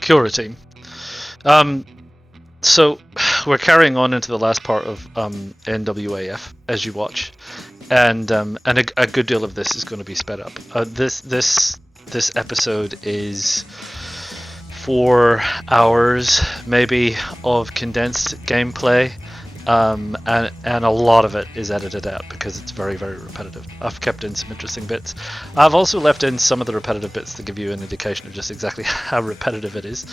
Kia team. So we're carrying on into the last part of NWAF as you watch, and a good deal of this is going to be sped up. This episode is 4 hours maybe of condensed gameplay, and a lot of it is edited out because it's very, very repetitive. I've kept in some interesting bits. I've also left in some of the repetitive bits to give you an indication of just exactly how repetitive it is.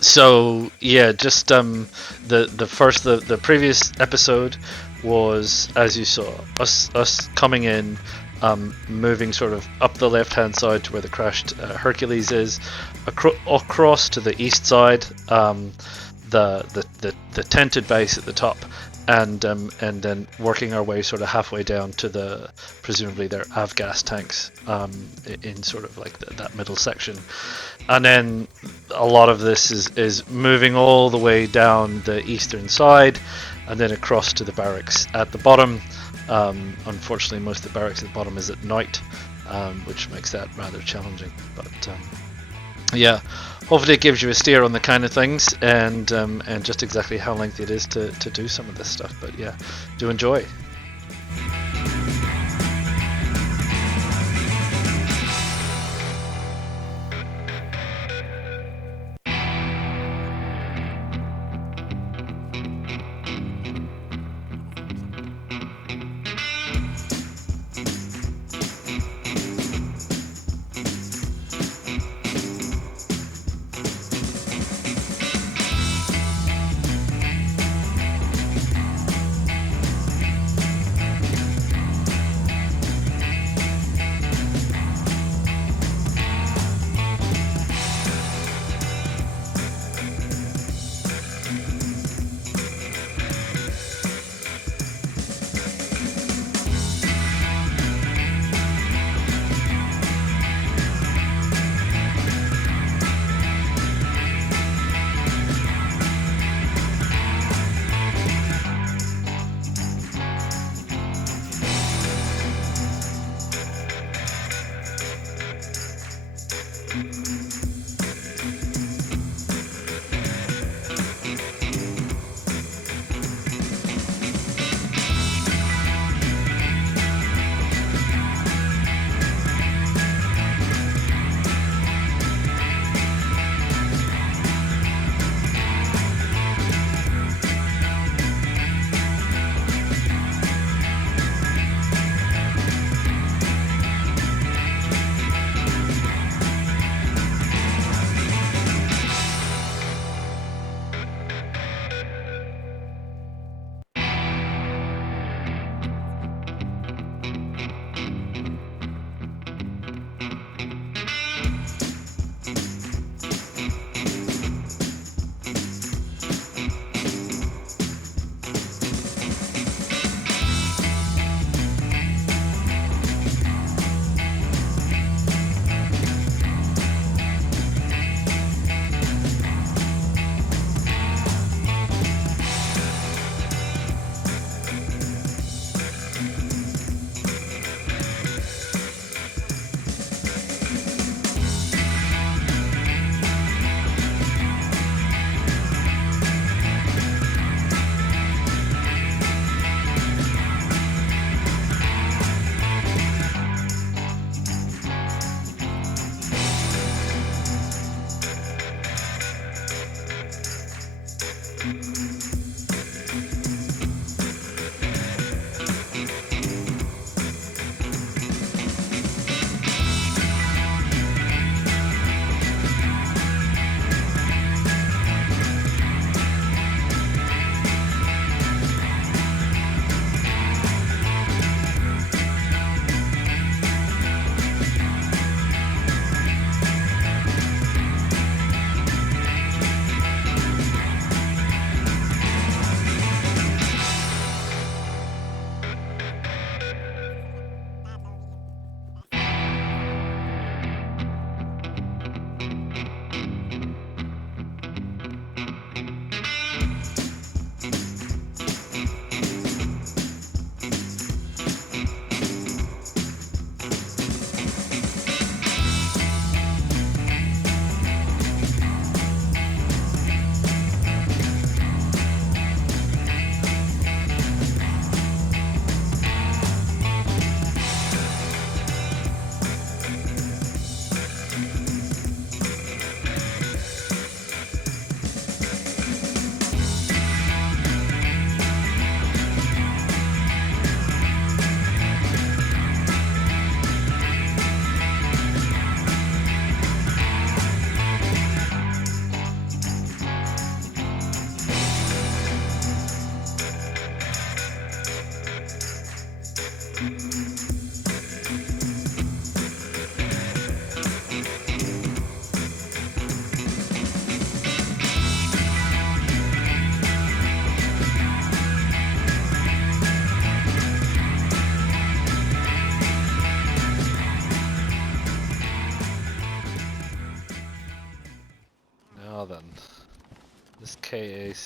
So yeah, just the previous episode was, as you saw, us coming in, moving sort of up the left hand side to where the crashed Hercules is, across to the east side, the tented base at the top, and then working our way sort of halfway down to the presumably their avgas tanks in sort of like that middle section, and then a lot of this is moving all the way down the eastern side and then across to the barracks at the bottom. Unfortunately, most of the barracks at the bottom is at night, which makes that rather challenging, but yeah, hopefully it gives you a steer on the kind of things and just exactly how lengthy it is to do some of this stuff. But yeah, do enjoy.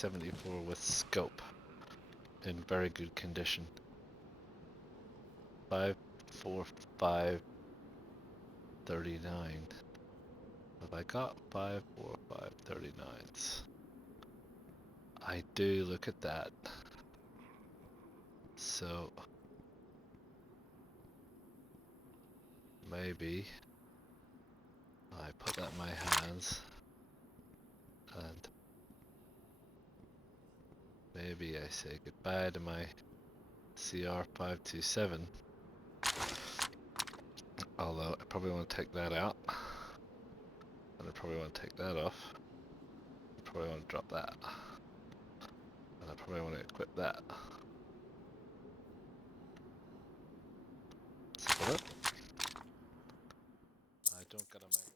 K74 with scope in very good condition. 54539. Have I got 54539s? I do, look at that. So maybe I put that in my hands and maybe I say goodbye to my CR527. Although I probably want to take that out. And I probably want to take that off. I probably want to drop that. And I probably want to equip that. Split it. I don't got a mag.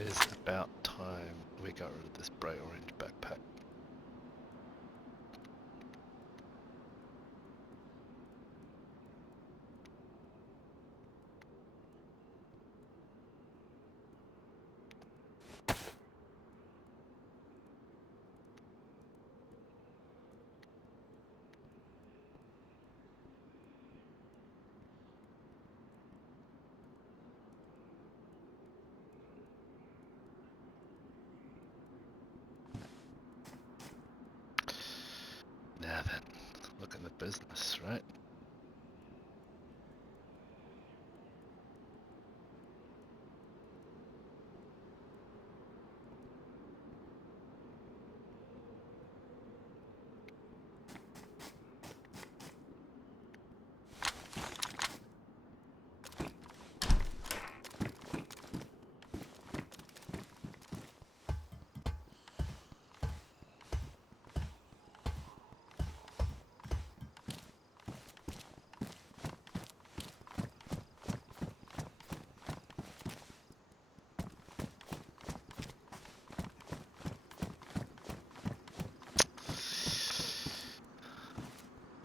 is about time we got rid of this bright orange backpack. Now then, look at the business, right?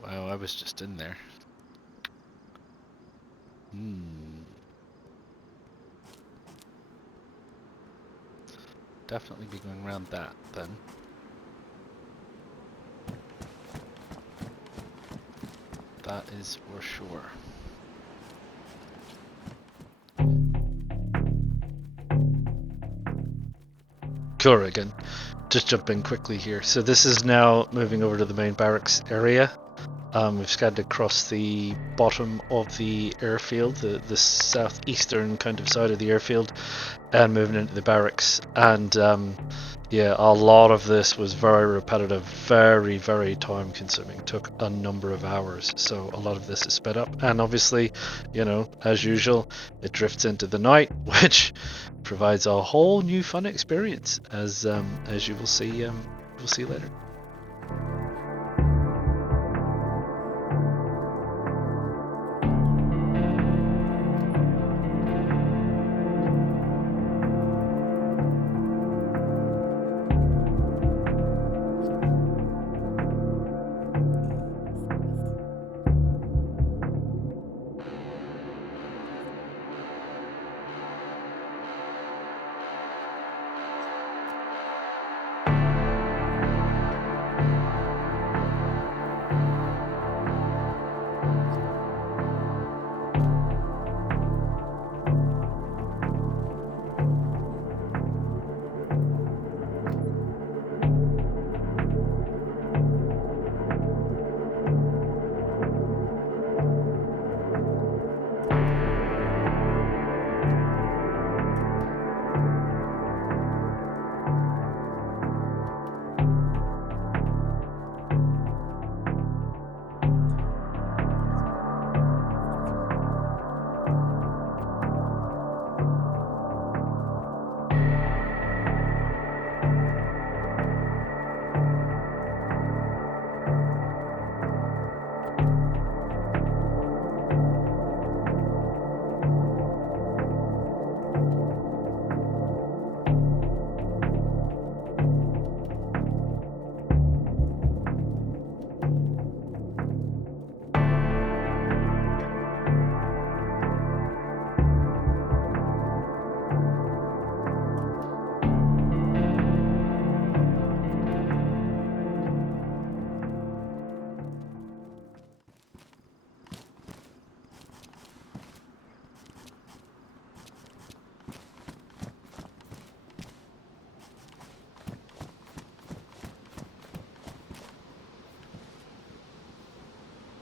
Wow, I was just in there. Definitely be going around that then. That is for sure. Sure, again. Just jump in quickly here. So this is now moving over to the main barracks area. We've scanned across the bottom of the airfield, the southeastern kind of side of the airfield, and moving into the barracks. And yeah, a lot of this was very repetitive, very, very time consuming, took a number of hours. So a lot of this is sped up. And obviously, you know, as usual, it drifts into the night, which provides a whole new fun experience, as you will see, we'll see later.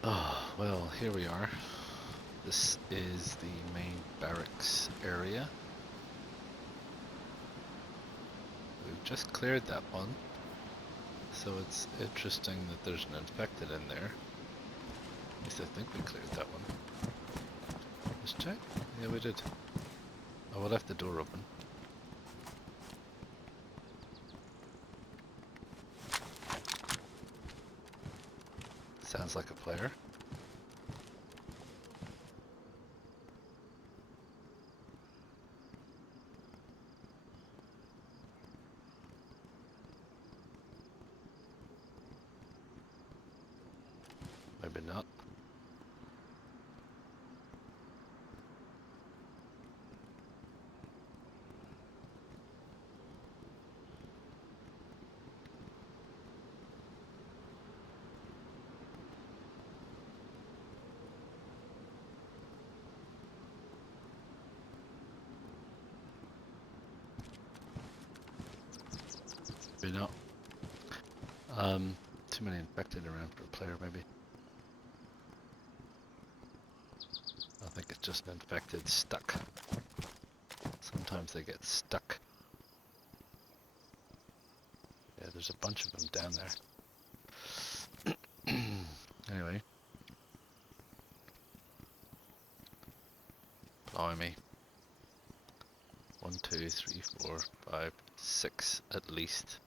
Oh, well, here we are. This is the main barracks area. We've just cleared that one, so it's interesting that there's an infected in there. At least I think we cleared that one. Let's check. Yeah, we did. Oh, we left the door open. Sounds like a player. maybe not. Too many infected around for a player, maybe. I think it's just infected stuck. Sometimes they get stuck. Yeah, there's a bunch of them down there. Anyway. Blimey. 1, 2, 3, 4, 5, 6 at least.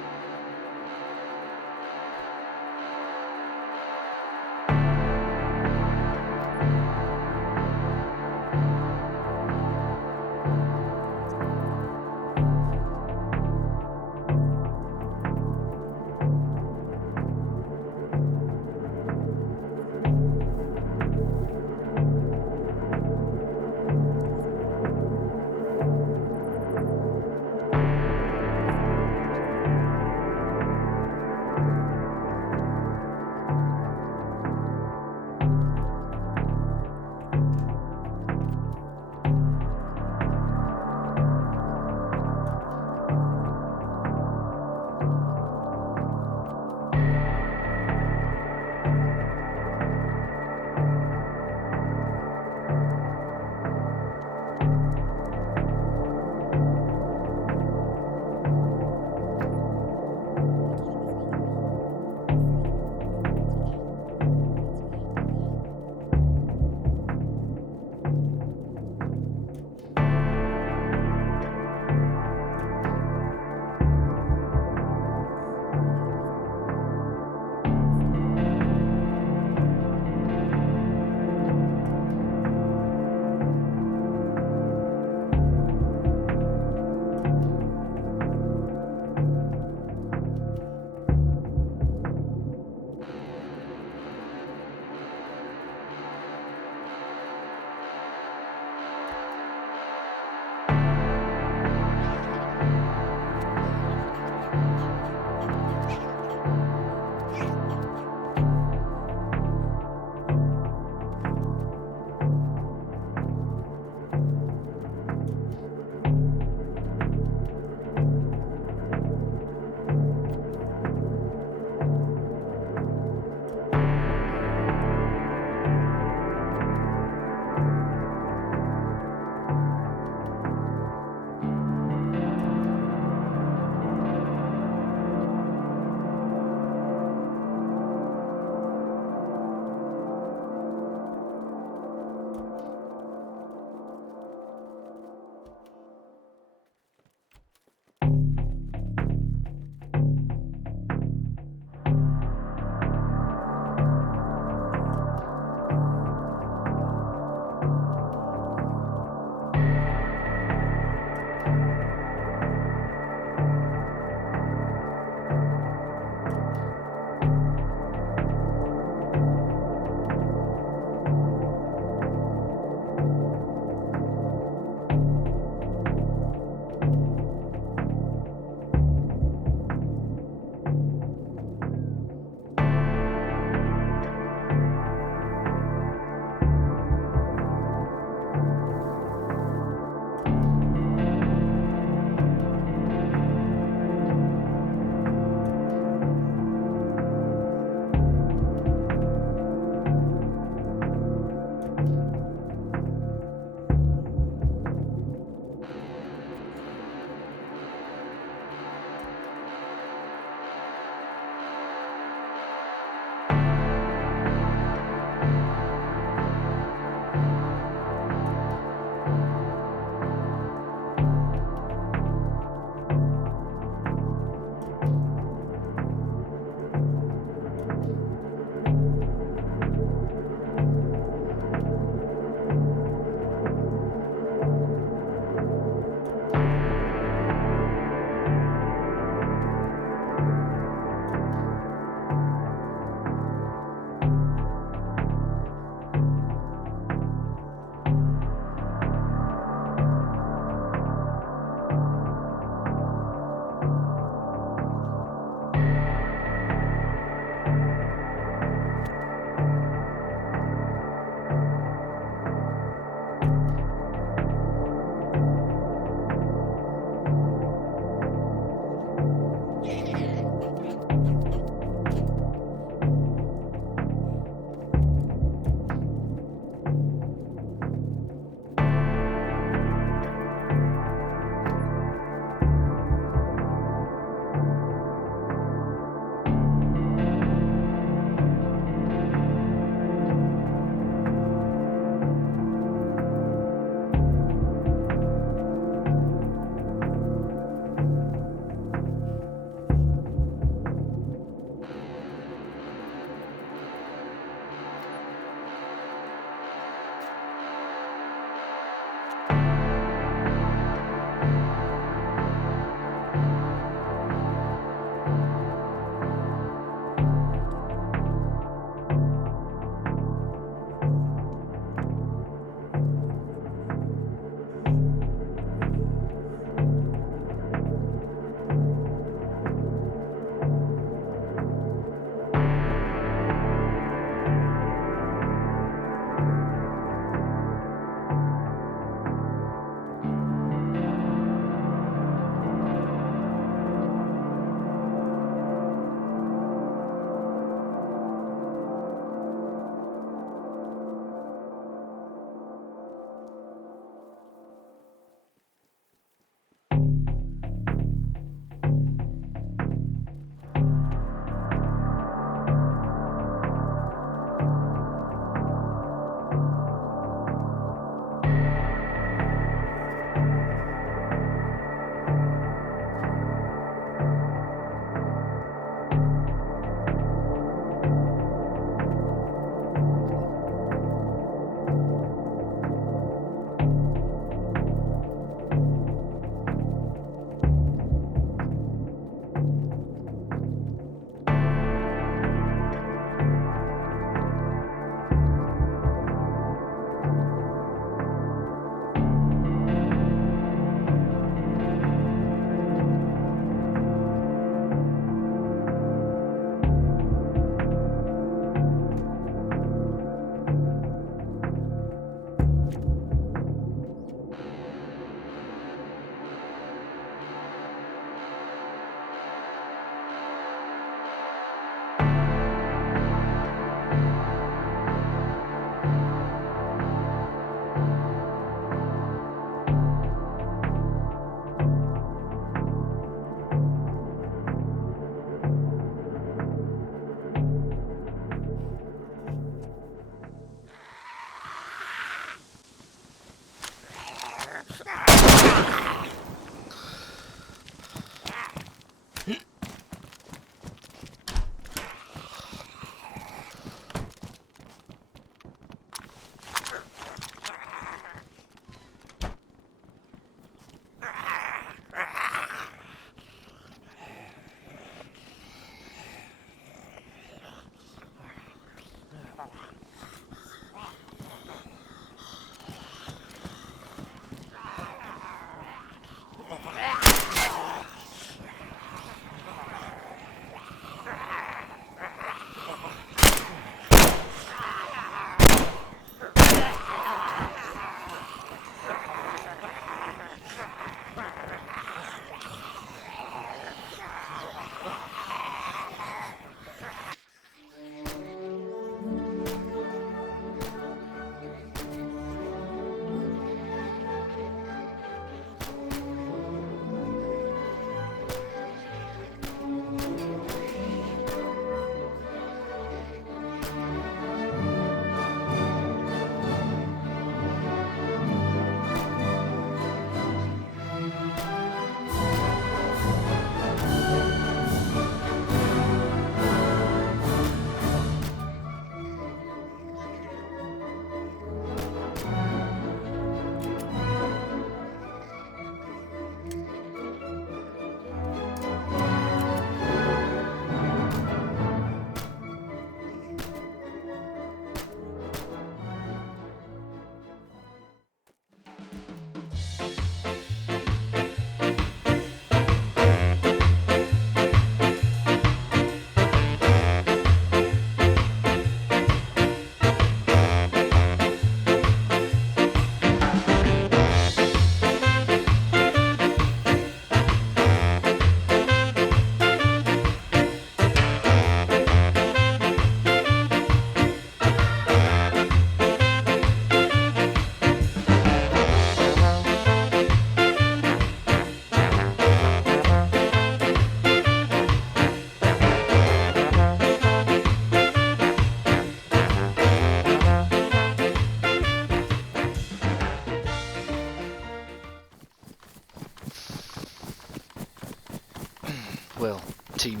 well, team.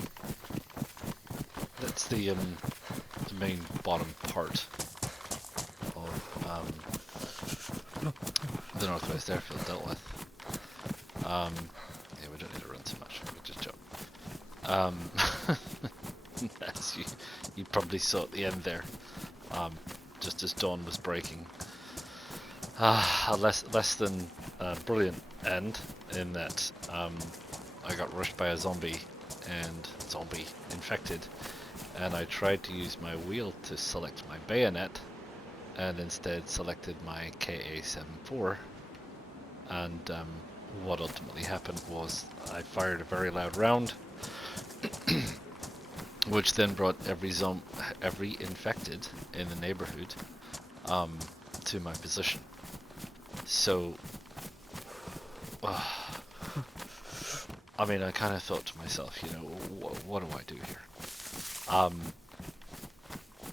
That's the main bottom part of the Northwest Airfield dealt with. Yeah, we don't need to run so much. We just jump. As you probably saw at the end there, just as dawn was breaking. A less than brilliant end in that I got rushed by a zombie infected, and I tried to use my wheel to select my bayonet, and instead selected my KA-74, and what ultimately happened was I fired a very loud round, which then brought every infected in the neighborhood to my position. So, I mean, I kind of thought to myself, you know, what do I do here?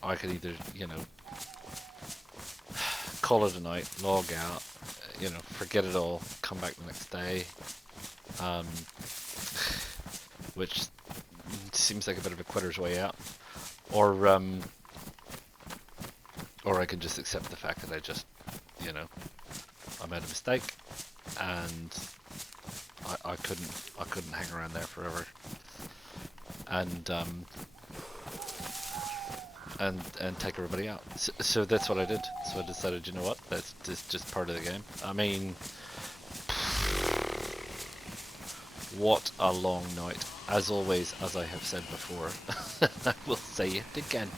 I could either, you know, call it a night, log out, you know, forget it all, come back the next day, which seems like a bit of a quitter's way out, or I can just accept the fact that I just, you know, I made a mistake, and I couldn't hang around there forever, and take everybody out. So that's what I did. So I decided, you know what, that's just part of the game. I mean, what a long night. As always, as I have said before, I will say it again.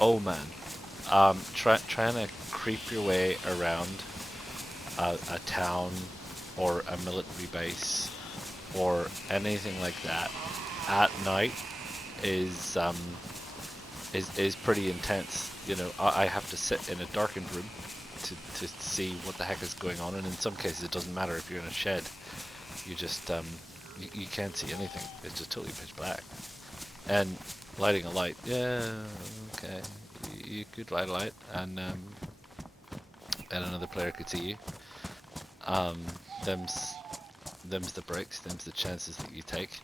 Oh man, trying to creep your way around a town or a military base or anything like that at night is pretty intense. You know, I have to sit in a darkened room to see what the heck is going on, and in some cases it doesn't matter if you're in a shed. You just you can't see anything. It's just totally pitch black. And lighting a light, yeah, okay, you could light a light, and another player could see you. Them's the breaks, them's the chances that you take.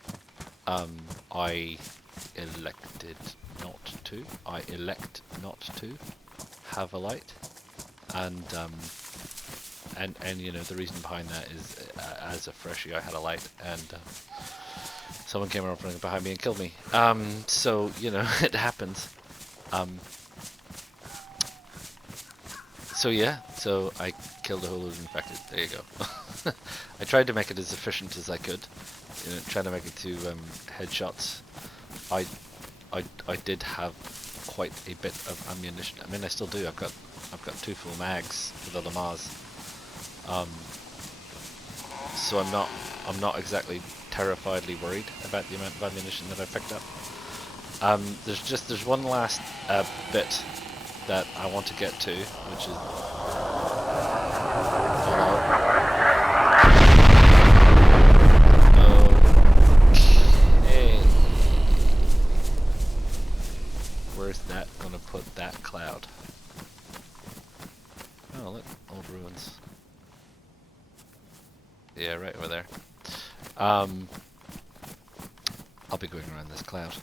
I elected not to. I elect not to have a light, and you know, the reason behind that is, as a freshie, I had a light, and someone came around from behind me and killed me. So you know, it happens. So yeah, so I killed a whole load of infected. There you go. I tried to make it as efficient as I could, you know, trying to make it to headshots. I did have quite a bit of ammunition. I mean, I still do. I've got 2 full mags for the Lamaz. So I'm not exactly terrifiedly worried about the amount of ammunition that I picked up. There's one last bit that I want to get to, which is okay. Where's that gonna put that cloud? Oh look, old ruins. Yeah, right over there. I'll be going around this cloud.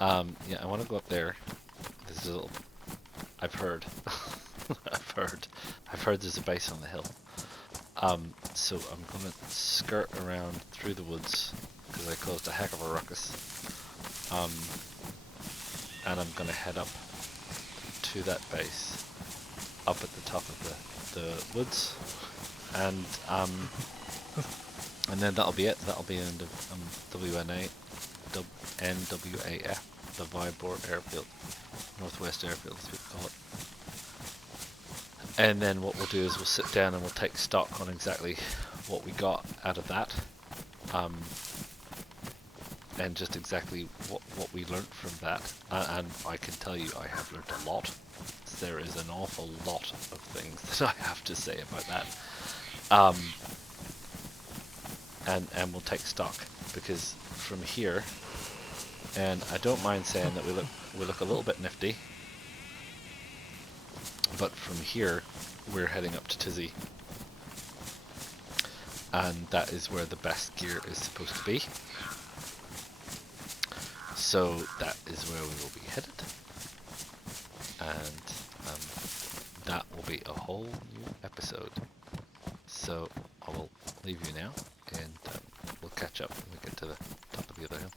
Yeah, I want to go up there. This is a little... I've heard. I've heard there's a base on the hill. So I'm gonna skirt around through the woods because I caused a heck of a ruckus. And I'm gonna head up to that base, up at the top of the woods, and then that'll be it. That'll be the end of NWAF, the Vybor Airfield, Northwest Airfield, as we call it. And then what we'll do is we'll sit down and we'll take stock on exactly what we got out of that, and just exactly what we learnt from that. And I can tell you, I have learnt a lot. There is an awful lot of things that I have to say about that. And we'll take stock, because from here, and I don't mind saying that we look a little bit nifty, but from here we're heading up to Tizzy, and that is where the best gear is supposed to be. So that is where we will be headed, and that will be a whole new episode. So I will leave you now, and we'll catch up when we get to the top of the other hill.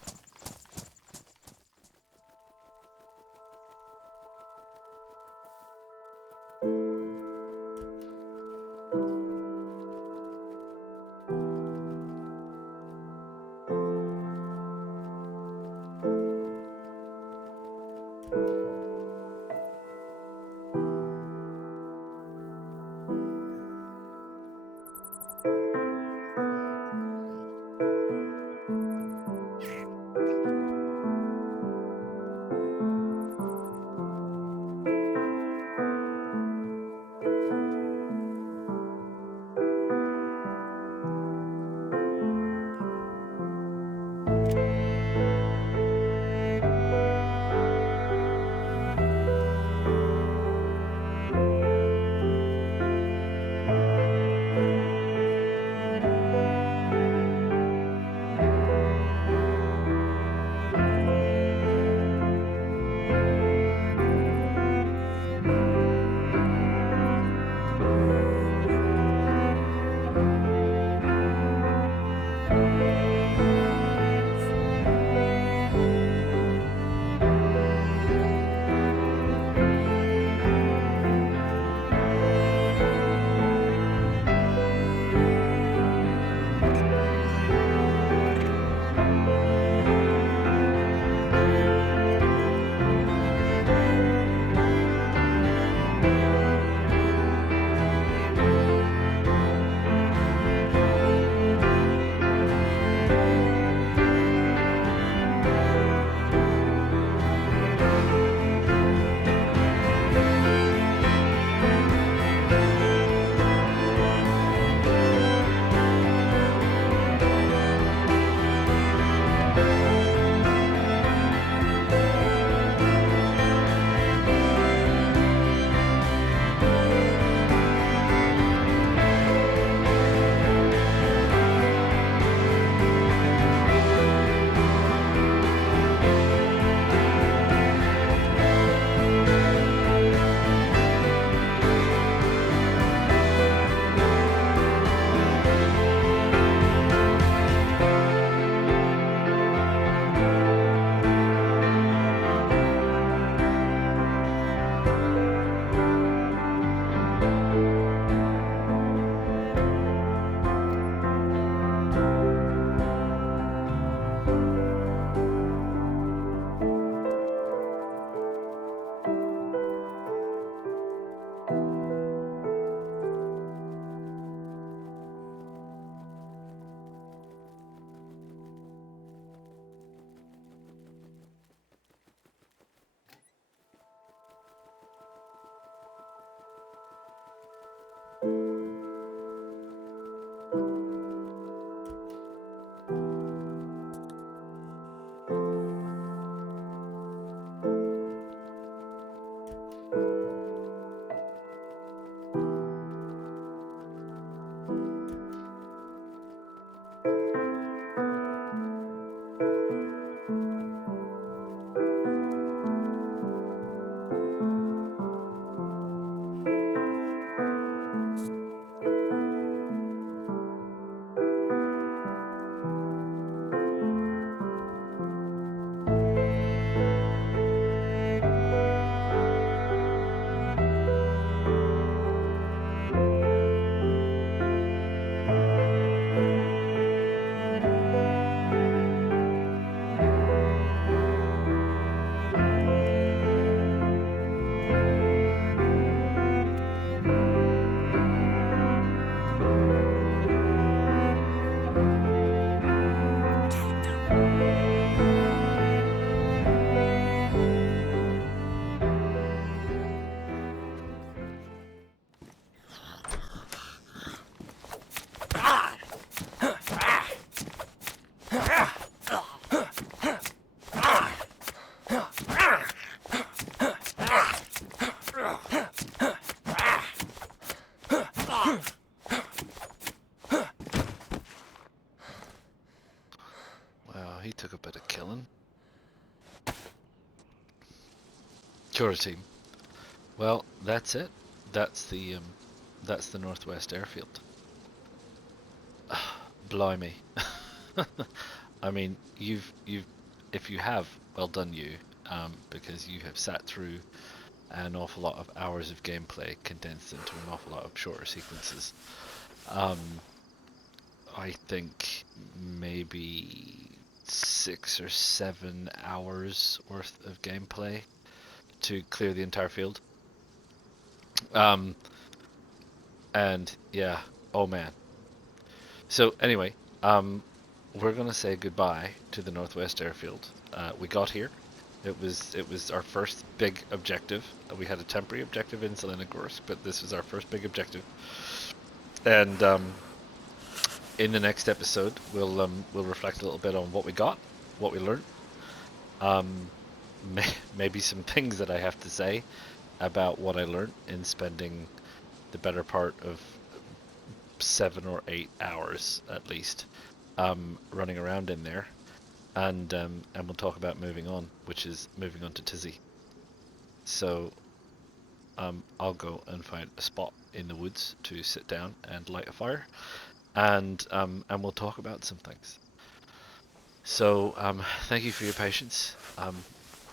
he took a bit of killing. Cura team. Well, that's it. That's the Northwest Airfield. Blimey. I mean, if you have, well done you, because you have sat through an awful lot of hours of gameplay condensed into an awful lot of shorter sequences. I think maybe 6 or 7 hours worth of gameplay to clear the entire field. And yeah, oh man. So anyway, we're gonna say goodbye to the Northwest Airfield. We got here. It was our first big objective. We had a temporary objective in Zelenogorsk, but this was our first big objective. And in the next episode, we'll reflect a little bit on what we got, what we learned. Maybe some things that I have to say about what I learned in spending the better part of 7 or 8 hours at least running around in there, and we'll talk about moving on, which is moving on to Tizzy. So I'll go and find a spot in the woods to sit down and light a fire, and we'll talk about some things. So thank you for your patience.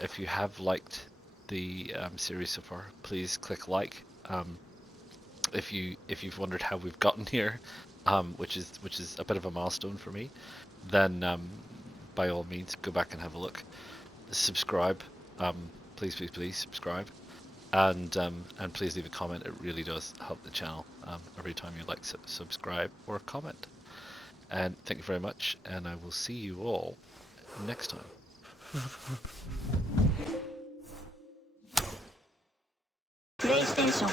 If you have liked the series so far, please click like. If you've wondered how we've gotten here, which is a bit of a milestone for me, then by all means go back and have a look. Subscribe, please subscribe, and please leave a comment. It really does help the channel every time you like, subscribe, or comment. And thank you very much, and I will see you all next time. PlayStation